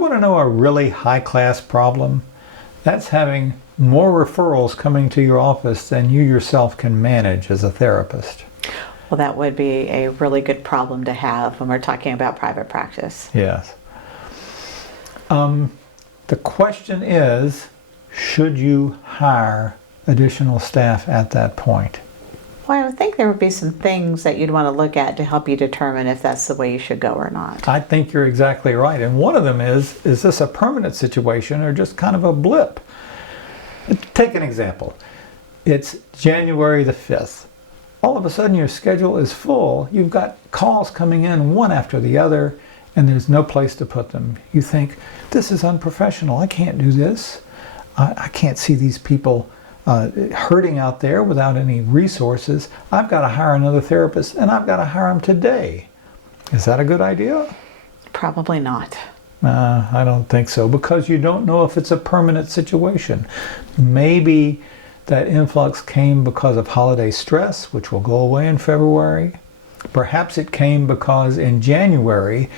want to know a really high-class problem? That's having more referrals coming to your office than you yourself can manage as a therapist. Well, that would be a really good problem to have when we're talking about private practice. Yes. The question is, should you hire additional staff at that point? Well, I would think there would be some things that you'd want to look at to help you determine if that's the way you should go or not. I think you're exactly right. And one of them is this a permanent situation or just kind of a blip? Take an example. It's January the 5th. All of a sudden your schedule is full. You've got calls coming in one after the other, and there's no place to put them. You think, this is unprofessional. I can't do this. I can't see these people hurting out there without any resources. I've got to hire another therapist, and I've got to hire him today. Is that a good idea? Probably not. I don't think so, because you don't know if it's a permanent situation. Maybe that influx came because of holiday stress, which will go away in February. Perhaps it came because in January,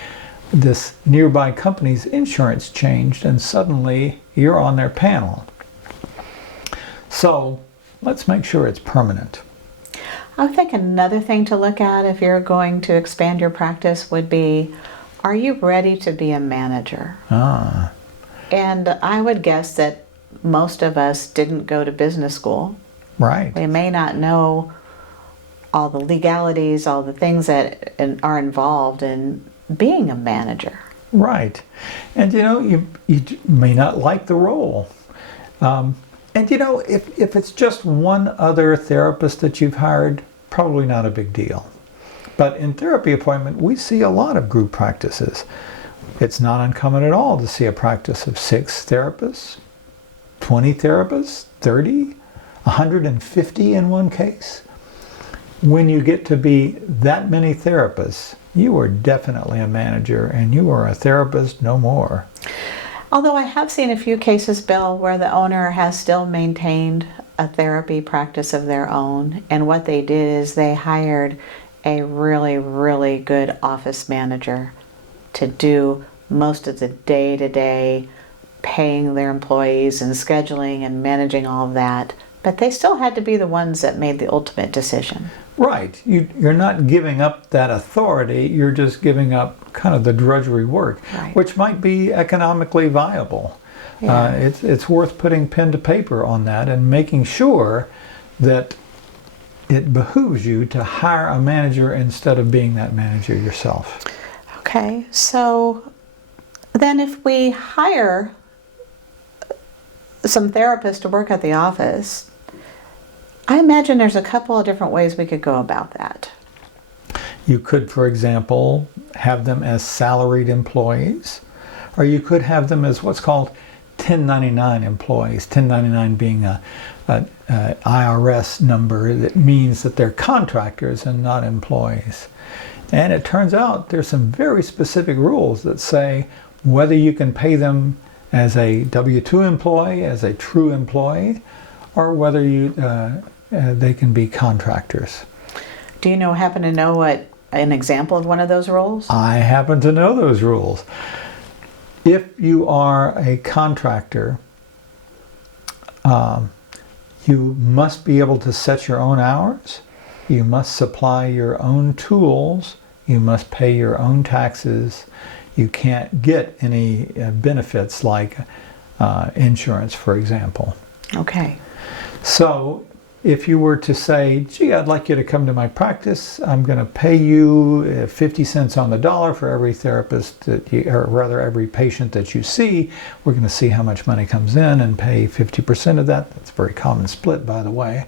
this nearby company's insurance changed and suddenly you're on their panel. So let's make sure it's permanent. I would think another thing to look at if you're going to expand your practice would be, are you ready to be a manager? And I would guess that most of us didn't go to business school. Right. We may not know all the legalities, all the things that are involved in being a manager. Right. And you may not like the role. And if it's just one other therapist that you've hired, probably not a big deal. But in therapy appointment, we see a lot of group practices. It's not uncommon at all to see a practice of 6 therapists, 20 therapists, 30, 150 in one case. When you get to be that many therapists, you are definitely a manager and you are a therapist no more. Although I have seen a few cases, Bill, where the owner has still maintained a therapy practice of their own, and what they did is they hired a really, really good office manager to do most of the day-to-day paying their employees and scheduling and managing all of that. But they still had to be the ones that made the ultimate decision. Right. You're not giving up that authority, you're just giving up kind of the drudgery work, Right. which might be economically viable. Yeah. It's worth putting pen to paper on that and making sure that it behooves you to hire a manager instead of being that manager yourself. Okay, so then if we hire some therapists to work at the office, I imagine there's a couple of different ways we could go about that. You could, for example, have them as salaried employees, or you could have them as what's called 1099 employees, 1099 being a IRS number that means that they're contractors and not employees. And it turns out there's some very specific rules that say whether you can pay them as a W-2 employee, as a true employee, or whether they can be contractors. Do you happen to know what an example of one of those rules? I happen to know those rules. If you are a contractor, you must be able to set your own hours, you must supply your own tools, you must pay your own taxes, you can't get any benefits like insurance, for example. Okay. So if you were to say, gee, I'd like you to come to my practice, I'm going to pay you 50 cents on the dollar for every therapist, or rather every patient that you see. We're going to see how much money comes in and pay 50% of that. That's a very common split, by the way.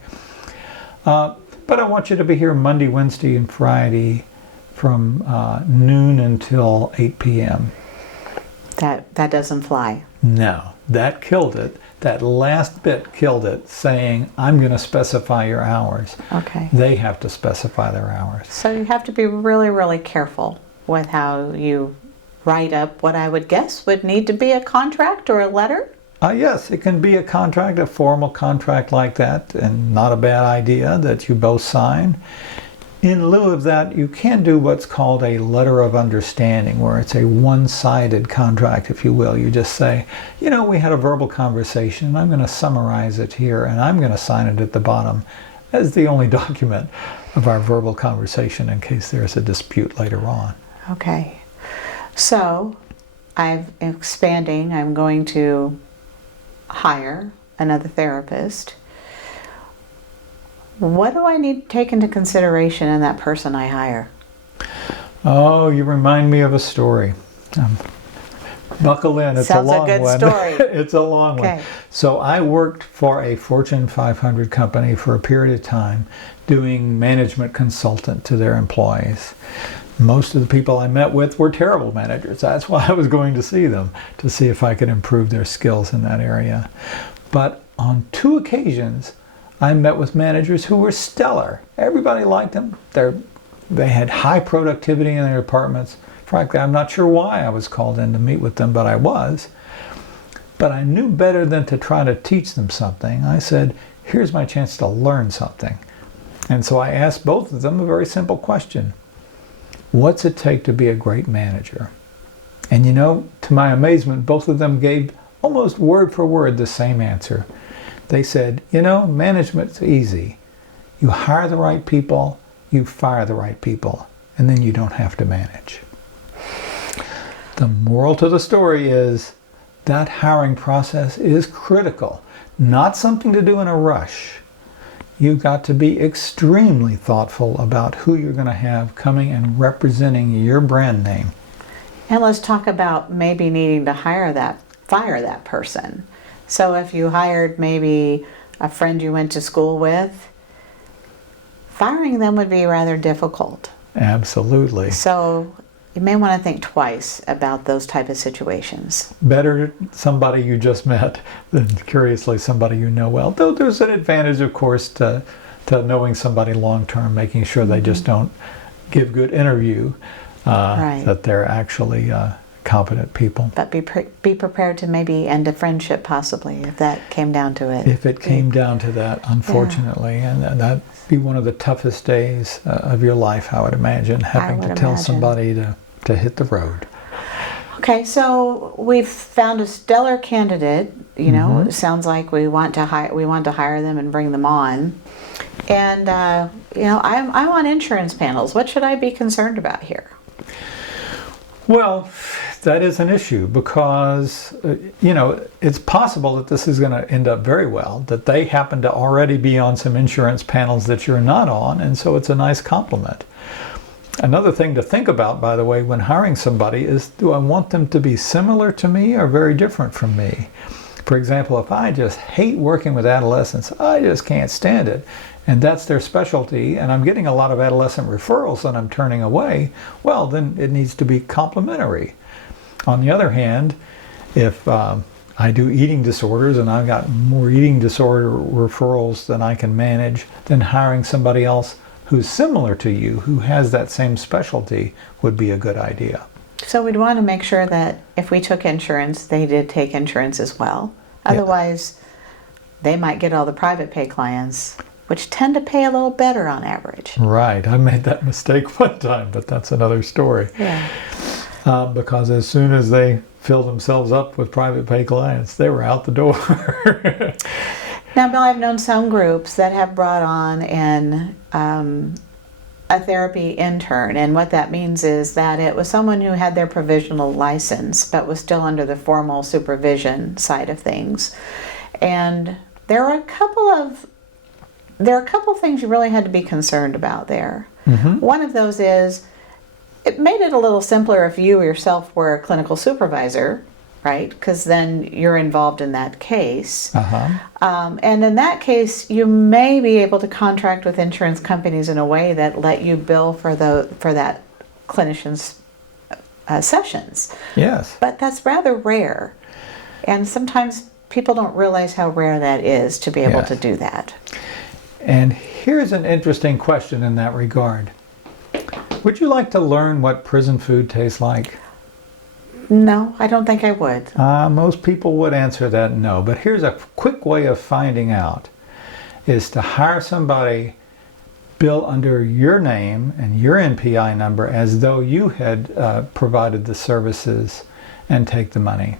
But I want you to be here Monday, Wednesday, and Friday from noon until 8 p.m. That doesn't fly. No, that killed it. That last bit killed it, saying, I'm going to specify your hours. Okay. They have to specify their hours. So you have to be really, really careful with how you write up what I would guess would need to be a contract or a letter? Yes, it can be a contract, a formal contract like that, and not a bad idea that you both sign. In lieu of that, you can do what's called a letter of understanding, where it's a one-sided contract, if you will. You just say, you know, we had a verbal conversation, and I'm going to summarize it here, and I'm going to sign it at the bottom as the only document of our verbal conversation in case there's a dispute later on. Okay. So I'm expanding. I'm going to hire another therapist. What do I need to take into consideration in that person I hire? Oh, you remind me of a story. Buckle in, it's Sounds a long a good one. story. It's a long one. So I worked for a Fortune 500 company for a period of time doing management consultant to their employees. Most of the people I met with were terrible managers. That's why I was going to see them, to see if I could improve their skills in that area. But on 2 occasions, I met with managers who were stellar. Everybody liked them. They had high productivity in their departments. Frankly, I'm not sure why I was called in to meet with them, but I was. But I knew better than to try to teach them something. I said, here's my chance to learn something. And so I asked both of them a very simple question. What's it take to be a great manager? And you know, to my amazement, both of them gave almost word for word the same answer. They said, you know, management's easy. You hire the right people, you fire the right people, and then you don't have to manage. The moral to the story is that hiring process is critical, not something to do in a rush. You've got to be extremely thoughtful about who you're going to have coming and representing your brand name. And let's talk about maybe needing to fire that person. So if you hired maybe a friend you went to school with, firing them would be rather difficult. Absolutely. So you may want to think twice about those type of situations. Better somebody you just met than, curiously, somebody you know well. Though there's an advantage, of course, to knowing somebody long-term, making sure they just don't give good interview, Right. that they're actually competent people. But be prepared to maybe end a friendship possibly if that came down to it. If it came down to that, unfortunately, and that'd be one of the toughest days of your life, I would imagine, having to tell somebody to hit the road. Okay, so we've found a stellar candidate. You know, it sounds like we want to hire them and bring them on. And you know, I'm on insurance panels. What should I be concerned about here? Well, that is an issue because, you know, it's possible that this is going to end up very well, that they happen to already be on some insurance panels that you're not on, and so it's a nice compliment. Another thing to think about, by the way, when hiring somebody is, do I want them to be similar to me or very different from me? For example, if I just hate working with adolescents, I just can't stand it, and that's their specialty, and I'm getting a lot of adolescent referrals that I'm turning away, well, then it needs to be complementary. On the other hand, if I do eating disorders and I've got more eating disorder referrals than I can manage, then hiring somebody else who's similar to you, who has that same specialty, would be a good idea. So we'd want to make sure that if we took insurance, they did take insurance as well. Otherwise, they might get all the private pay clients, which tend to pay a little better on average. Right. I made that mistake one time, but that's another story. Yeah. Because as soon as they filled themselves up with private pay clients, they were out the door. Now, Bill, I've known some groups that have brought on a therapy intern, and what that means is that it was someone who had their provisional license but was still under the formal supervision side of things. And there are a couple of things you really had to be concerned about there. One of those is it made it a little simpler if you yourself were a clinical supervisor, right? Because then you're involved in that case. And in that case, you may be able to contract with insurance companies in a way that let you bill for that clinician's sessions. Yes. But that's rather rare. And sometimes people don't realize how rare that is to be able to do that. And here's an interesting question in that regard. Would you like to learn what prison food tastes like? No, I don't think I would. Most people would answer that no, but here's a quick way of finding out, is to hire somebody bill under your name and your NPI number as though you had provided the services and take the money.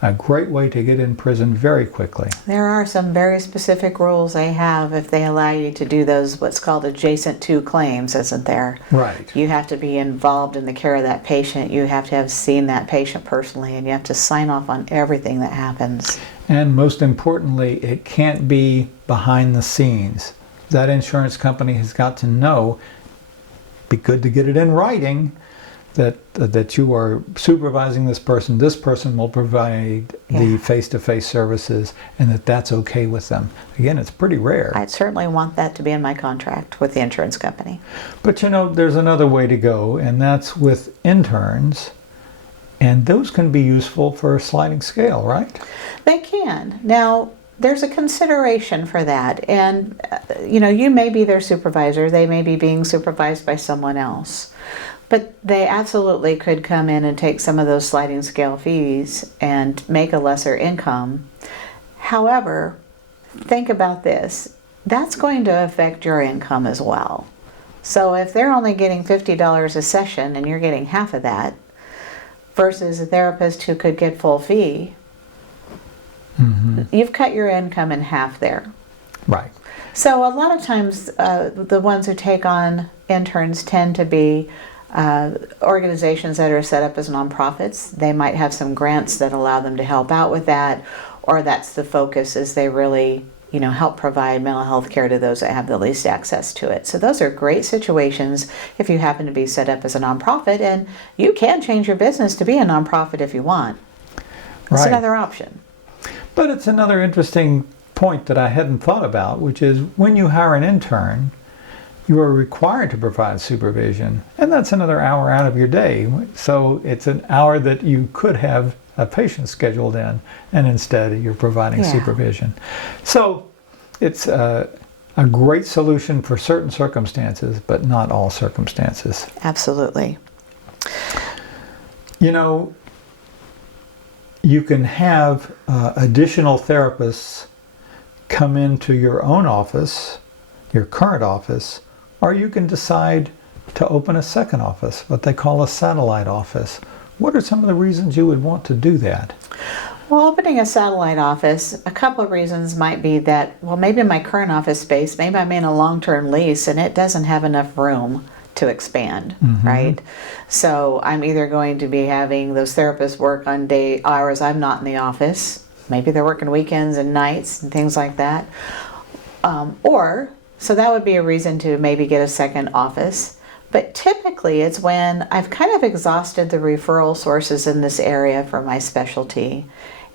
A great way to get in prison very quickly. There are some very specific rules they have if they allow you to do those what's called adjacent to claims, isn't there? Right. You have to be involved in the care of that patient. You have to have seen that patient personally, and you have to sign off on everything that happens. And most importantly, it can't be behind the scenes. That insurance company has got to know, be good to get it in writing, that you are supervising this person will provide the face-to-face services, and that's okay with them. Again, it's pretty rare. I'd certainly want that to be in my contract with the insurance company. But there's another way to go, and that's with interns, and those can be useful for a sliding scale, right? They can. Now, there's a consideration for that, and you may be their supervisor, they may be being supervised by someone else. But they absolutely could come in and take some of those sliding scale fees and make a lesser income. However, think about this. That's going to affect your income as well. So if they're only getting $50 a session and you're getting half of that, versus a therapist who could get full fee, you've cut your income in half there. Right. So a lot of times the ones who take on interns tend to be organizations that are set up as nonprofits. They might have some grants that allow them to help out with that, or that's the focus, is they really help provide mental health care to those that have the least access to it. So those are great situations if you happen to be set up as a nonprofit, and you can change your business to be a nonprofit if you want. That's another option. But it's another interesting point that I hadn't thought about, which is when you hire an intern, you are required to provide supervision, and that's another hour out of your day. So it's an hour that you could have a patient scheduled in, and instead you're providing supervision. So it's a great solution for certain circumstances, but not all circumstances. Absolutely. You can have additional therapists come into your own office, your current office, or you can decide to open a second office, what they call a satellite office. What are some of the reasons you would want to do that? Well, opening a satellite office, a couple of reasons might be that, well, maybe in my current office space, maybe I'm in a long-term lease and it doesn't have enough room to expand, right? So I'm either going to be having those therapists work on day hours I'm not in the office. Maybe they're working weekends and nights and things like that. So that would be a reason to maybe get a second office. But typically it's when I've kind of exhausted the referral sources in this area for my specialty,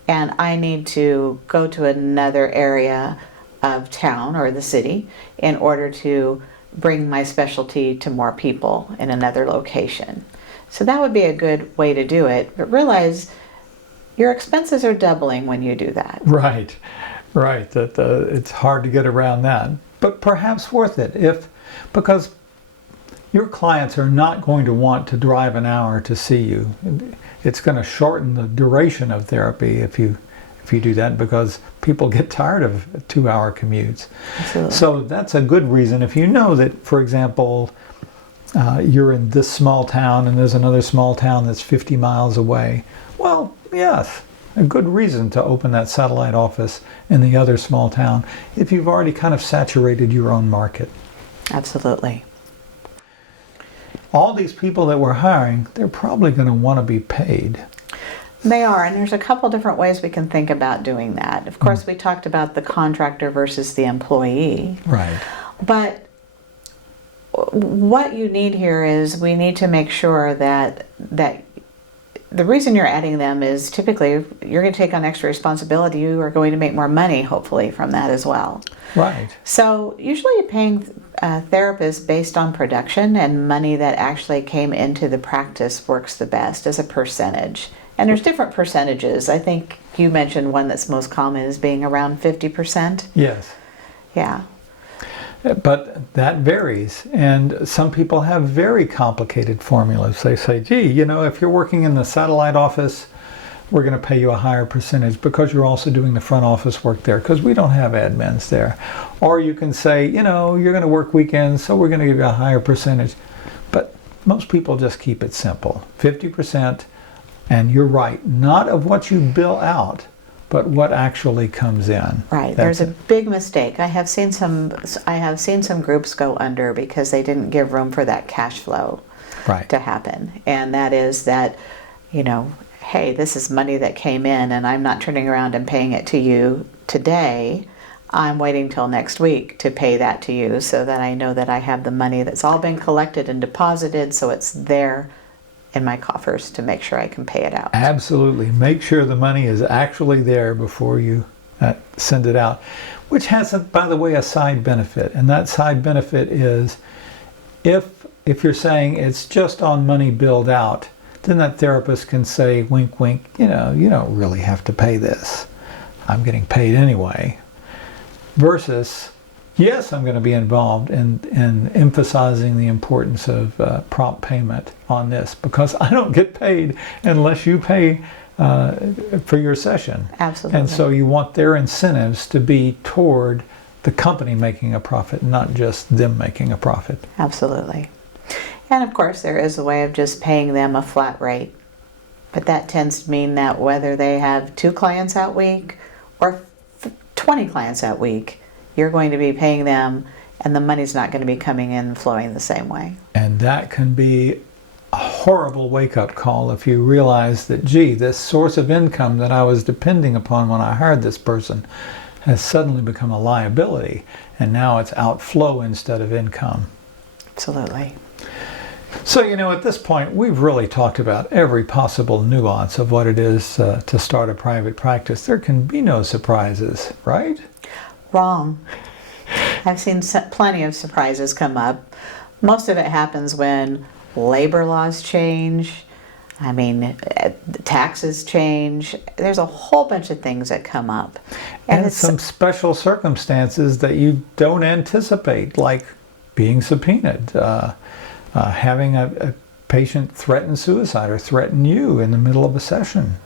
and I need to go to another area of town or the city in order to bring my specialty to more people in another location. So that would be a good way to do it. But realize your expenses are doubling when you do that. Right. It's hard to get around that. But perhaps worth it because your clients are not going to want to drive an hour to see you. It's going to shorten the duration of therapy if you do that, because people get tired of 2-hour commutes. Absolutely. So that's a good reason. If you know that, for example, you're in this small town and there's another small town that's 50 miles away, well, yes, a good reason to open that satellite office in the other small town if you've already kind of saturated your own market. Absolutely. All these people that we're hiring, they're probably going to want to be paid. They are, and there's a couple different ways we can think about doing that. Of course, we talked about the contractor versus the employee. Right. But what you need here is we need to make sure that the reason you're adding them is typically you're going to take on extra responsibility. You are going to make more money, hopefully, from that as well. Right. So usually you're paying therapists based on production, and money that actually came into the practice works the best as a percentage. And there's different percentages. I think you mentioned one that's most common is being around 50%. Yes. Yeah. But that varies, and some people have very complicated formulas. They say, gee, if you're working in the satellite office, we're going to pay you a higher percentage because you're also doing the front office work there, because we don't have admins there. Or you can say, you know, you're going to work weekends, so we're going to give you a higher percentage. But most people just keep it simple, 50%, and you're right, not of what you bill out, but what actually comes in. Right. There's a big mistake. I have seen some groups go under because they didn't give room for that cash flow to happen. And that is that, you know, hey, this is money that came in and I'm not turning around and paying it to you today. I'm waiting till next week to pay that to you so that I know that I have the money that's all been collected and deposited, so it's there in my coffers to make sure I can pay it out. Absolutely. Make sure the money is actually there before you send it out, which has, by the way, a side benefit. And that side benefit is if you're saying it's just on money billed out, then that therapist can say, wink, wink, you know, you don't really have to pay this. I'm getting paid anyway. Versus, yes, I'm going to be involved in emphasizing the importance of prompt payment on this, because I don't get paid unless you pay for your session. Absolutely. And so you want their incentives to be toward the company making a profit, not just them making a profit. Absolutely. And of course, there is a way of just paying them a flat rate. But that tends to mean that whether they have 2 clients that week or 20 clients that week, you're going to be paying them, and the money's not going to be coming in and flowing the same way. And that can be a horrible wake-up call if you realize that, gee, this source of income that I was depending upon when I hired this person has suddenly become a liability, and now it's outflow instead of income. Absolutely. So, you know, at this point, we've really talked about every possible nuance of what it is to start a private practice. There can be no surprises, right? Wrong. I've seen plenty of surprises come up. Most of it happens when labor laws change. I mean, taxes change. There's a whole bunch of things that come up. And some special circumstances that you don't anticipate, like being subpoenaed, having a patient threaten suicide or threaten you in the middle of a session.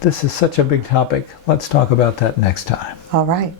This is such a big topic. Let's talk about that next time. All right.